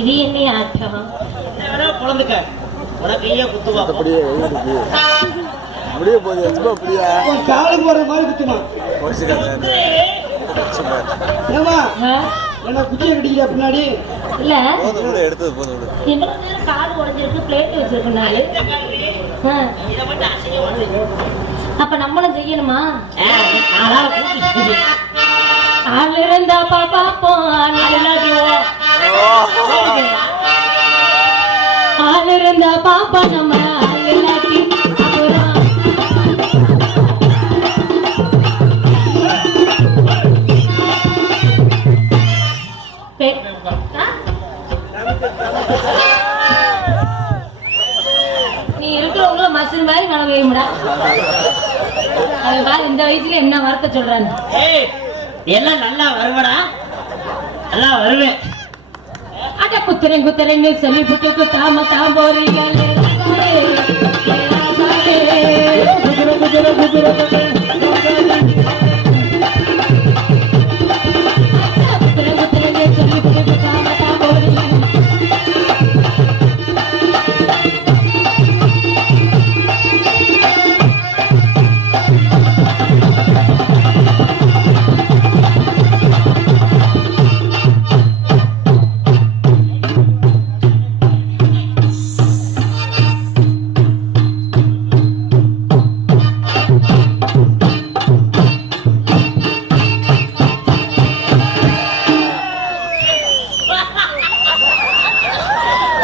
இது என்ன ஆட்டம்? குழந்தைக்க உனக்கு ஐயா குத்துவா அப்படியே அப்படியே போகுது சும்மா அப்படியே காலம் போற மாதிரி குத்துமா ஏமா என்ன குச்சியை கட்டிக்கிறியா பின்னாடி? இல்ல எடுத்தது போதும் இன்னொரு நேரம் கால் உடைஞ்சிருக்கு, பிளேட் வச்சிருக்கனால அப்ப நம்மளும் செய்யணுமா? ஆள் இருந்தா பாப்போம், ஆள் இருந்தா பாப்பா நம்ம ஆள் இல்லாட்டி நீ இருக்கிறவங்கள மசில் மாதிரி மழை பெய்யும்டா. அதுதான் இந்த வயசுல என்ன வார்த்தை சொல்றாங்க? எல்லாம் நல்லா வருவடா, நல்லா வருவேன். அட குத்துறேன் குத்துறேன்னு சொல்லி புட்டு குத்தாம தாம்போறீங்க.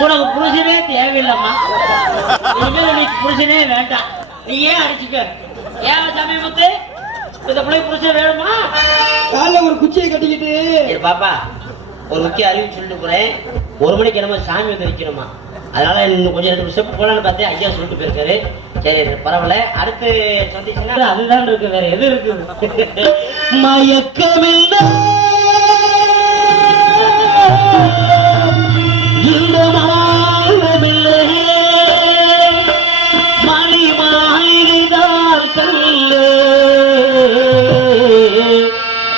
உனக்கு புருஷனே தேவையில்லம்மா, புருஷனே வேண்டாம், நீ ஏன் அடிச்சுக்க? ஏன் சமயமுத்து இந்த பிள்ளை புருஷன் வேணுமா? காலைல ஒரு குச்சியை கட்டிக்கிட்டு பாப்பா ஒரு முக்கிய அறிவு சொல்லிட்டு போறேன். 1 மணிக்கு என்னமோ சாமி வந்து நிற்கணுமா, அதனால இன்னும் கொஞ்சம் 2 நிமிஷம் போலான்னு பார்த்தேன். ஐயா சொல்லிட்டு போயிருக்காரு. சரி பரவாயில்ல, அடுத்து சந்திச்சுன்னா அதுதான் இருக்கு, வேற எது இருக்கு? மயக்கமில்லை மணி மாளிகைதான்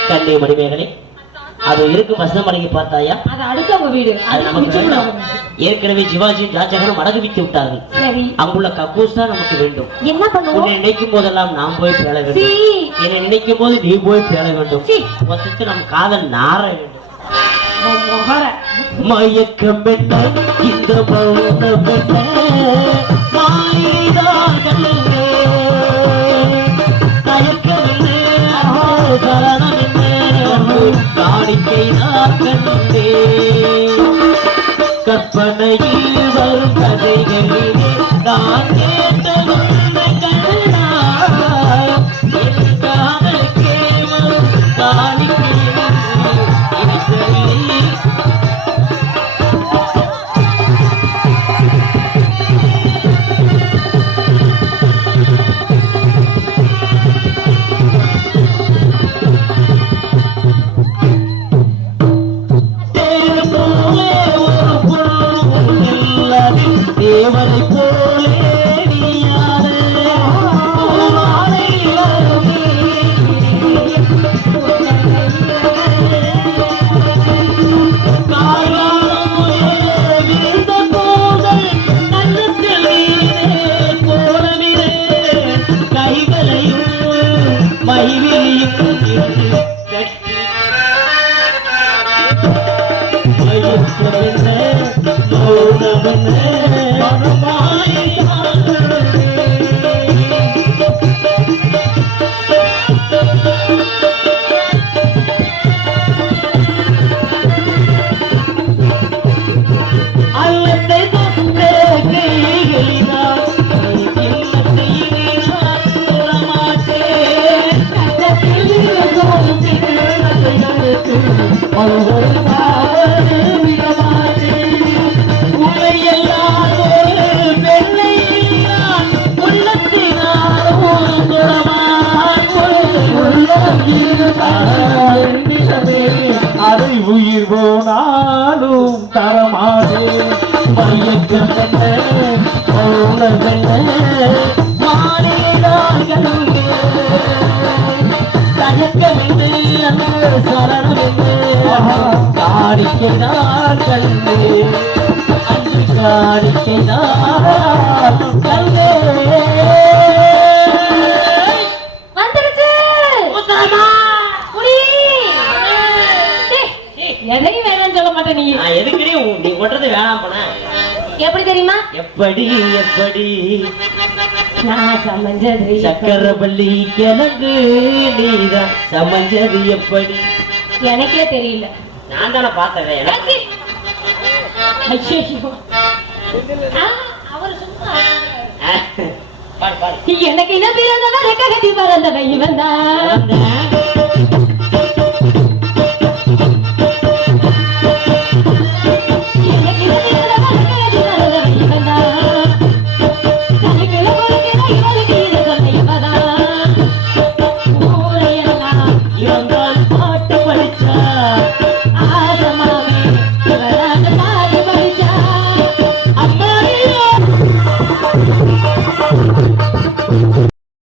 கண்ணே மணிமேகலை, அது இருக்கு பசங்க மணிக்கு பார்த்தாயா? அது அடுத்தவங்க வீடு, அது நமக்கு வேண்டாம். ஏற்கனவே சிவாஜி ராஜகனும் அடகு வித்து விட்டார்கள். சரி, அங்குள்ள கக்கூஸ் தான் நமக்கு வேண்டும். என்ன பண்ணுவோம்? உன்னை நினைக்கும் போதெல்லாம் நாம் போய் பேள வேண்டும், என்னை நினைக்கும் போது நீ போய் பேள வேண்டும். மொத்தத்தில் நம் காதல் நார வேண்டும். மயக்கம் என்ன இந்த மௌனம் என்ன மாயிதார்கள் தயக்கம் என்ன காரணம் என்ன காணிக்கை நான் கண்டே கற்பனையில் வரும் கதைகளிலே நான் கேட்டதும் தேவனை போலே மறுபடியாவது விடமாட்டேன் உன்னை எல்லாம் ஒரு பெண்ணை நான் உள்ளத்தினால் ஒரு குணமானே அதை உயிர் போனாலும் தரமாட்டேன் மையக்கம் மாநிலங்கள் தயக்கமில்லை அந்த சரணமில்லை காணிக்கைதான் கல்வே அன்று காணிக்கைதான் கல்வே வந்துருச்சு குடி. எதையும் வேணும்னு சொல்ல மாட்டேன் நீ. நான் எதுக்குடி நீ கொட்டுறது வேணாம் போன எப்படி தெரியுமா? எப்படி எப்படி நான் சமைஞ்சது சக்கரவள்ளி கிழங்கு நீதான் சமைஞ்சது எப்படி எனக்கே தெரியல. நான் தானே பார்த்தேன் எனக்கு ஐயோ. அவரு சும்மா பாடு பாடு எனக்கு என்ன பிறந்தவன் ரெக்க கட்டி பறந்தவன் இவன் தான். எனக்கு என்ன பிறந்தவன் ரெக்க கட்டி பறந்தவன் இவன் தான். தனக்குள்ள கொடுக்கிற இவளுக்கு இதை சொன்ன இவன் தான். ஊரையெல்லாம் இவன்தான் பாட்டு படிச்சா